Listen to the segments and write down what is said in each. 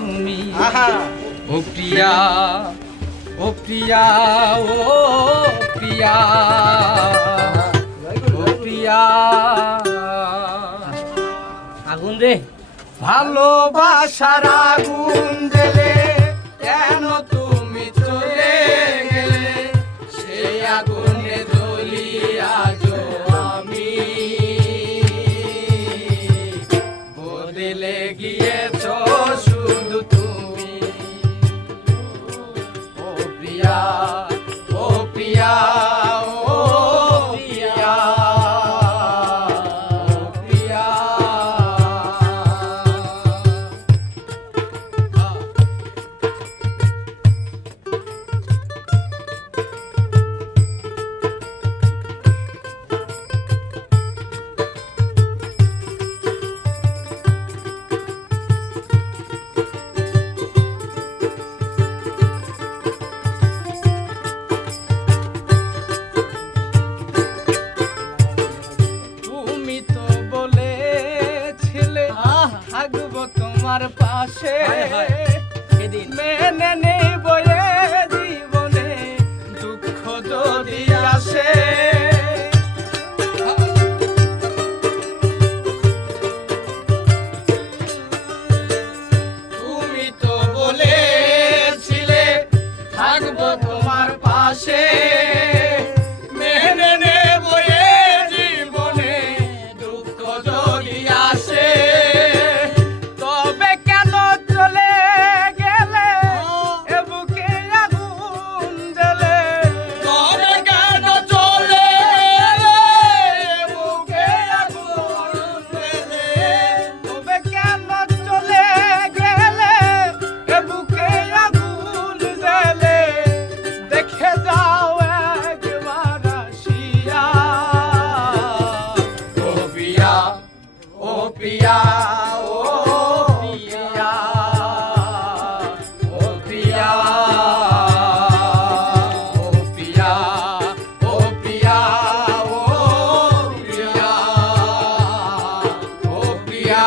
তুমি ও প্রিয়া ও প্রিয়া ও প্রিয়া ও প্রিয়া আগুন রে ভালোবাসার আগুন জ্বেলে কেন তুমি চলে গেলে সেই আগুনে জ্বলি আজো আমি বদলে গিয়েছ শুধু তুমি ও প্রিয়া ও প্রিয়া ও প্রিয়া ও প্রিয়া থাকবো তোমার পাশে মেনে নেব জীবনে দুঃখ যদি আসে তুমি তো বলেছিলে থাকবো তোমার পাশে মেনে নেব জীবনে দুঃখ যদি আসে প্রিয়া ও প্রিয়া ও প্রিয়া ও প্রিয়া ও প্রিয়া ও প্রিয়া ও প্রিয়া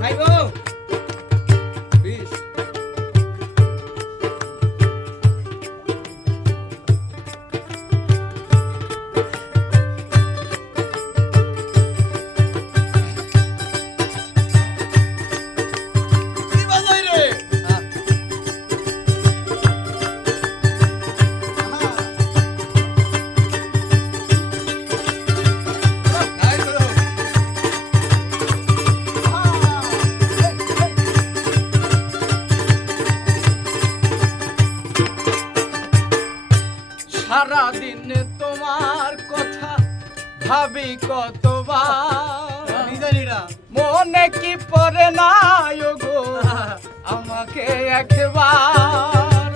খাইবো বিশ সারাদিন তোমার কথা ভাবি কতবার মনে কি পড়ে না গো আমাকে একবার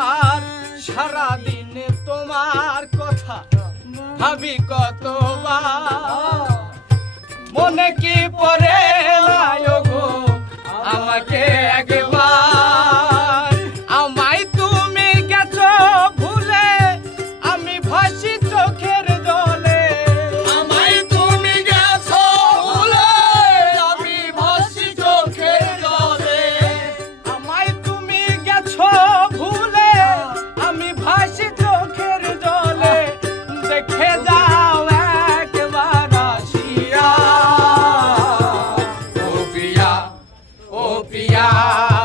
আর সারাদিন তোমার কথা ভাবি কতবার মনে কি পড়ে গো আমাকে একবার আমায় তুমি গেছো ভুলে আমি ভাসি চোখের জলে আমায় তুমি গেছো ভুলে আমি ভাসি চোখের জলে আমায় তুমি গেছো ভুলে আমি ভাসি চোখের জলে দেখে যাও একবার আসিয়া ও প্রিয়া